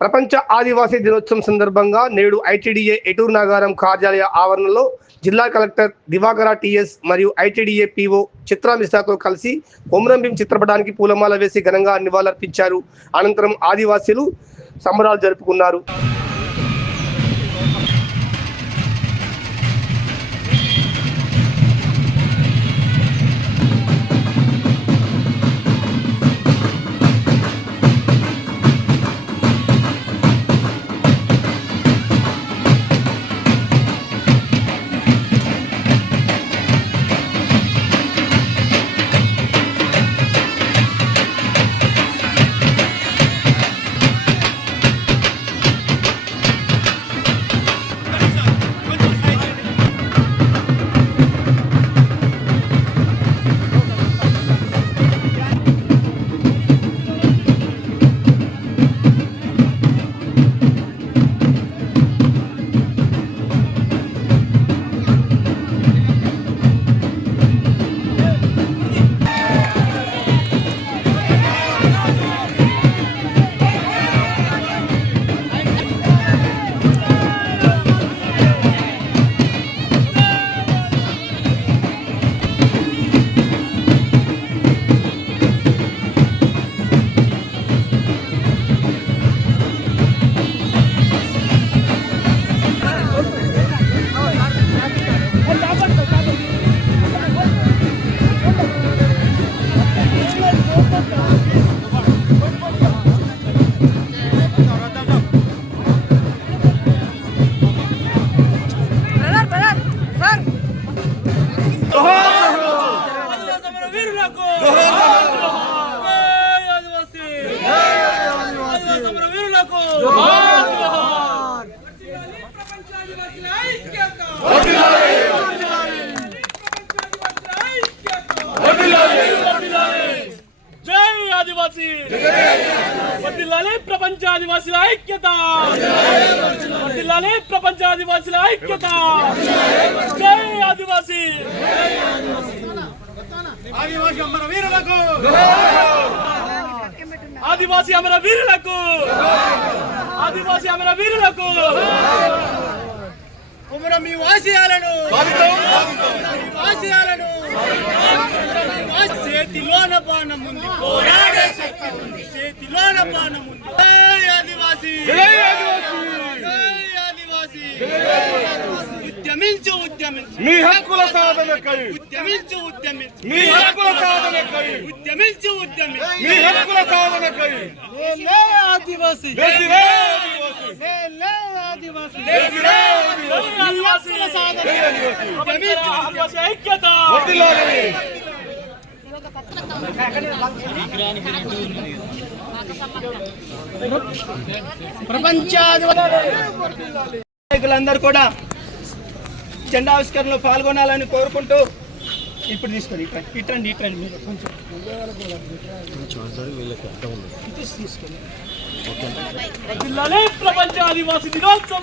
ప్రపంచ ఆదివాసీ దినోత్సవం సందర్భంగా నేడు ఐటీడీఏ ఎటూరు నాగారం కార్యాలయ ఆవరణలో జిల్లా కలెక్టర్ దివాకర టీఎస్ మరియు ఐటీడీఏ పీఓ చిత్రా మిశ్రాతో కలిసి కొమరం భీం చిత్రపటానికి పూలమాల వేసి ఘనంగా నివాళులర్పించారు. అనంతరం ఆదివాసీలు సంబరాలు జరుపుకున్నారు. ప్రపంచ ఆదివాసీల ఐక్యత, ప్రపంచ ఆదివాసీల ఐక్యత. జై ఆదివాసీ, ఆదివాసీ అమర వీరులకు, ఆదివాసీ అమర వీరులకు, ఆదివాసీ అమర వీరులకు. కొమరం భీం ఆశయాలను, ఆశయాలను చేతిలోన బాణం ఉంది, పోరాడే శక్తి ఉంది, చేతిలోన బాణం ఉంది. జై ఆదివాసీ, జై ఆదివాసీ. ఉద్యమించు, ఉద్యమించు మీ హక్కుల సాధనకై, ఉద్యమించు, ఉద్యమించు మీ హక్కుల సాధనకై, ఉద్యమించు, ఉద్యమించు మీ హక్కుల సాధనకై. లే ఆదివాసీ, లే ఆదివాసీ, లే ఆదివాసీ సాధన, ఆదివాసీ ఐక్యత. ప్రపంచ నాయకులందరూ కూడా జెండావిష్కరణలో పాల్గొనాలని కోరుకుంటూ ఇప్పుడు తీసుకొని ఇట్రండి మీరు కొంచెం తీసుకొని ప్రపంచ ఆదివాసీ దినోత్సవం.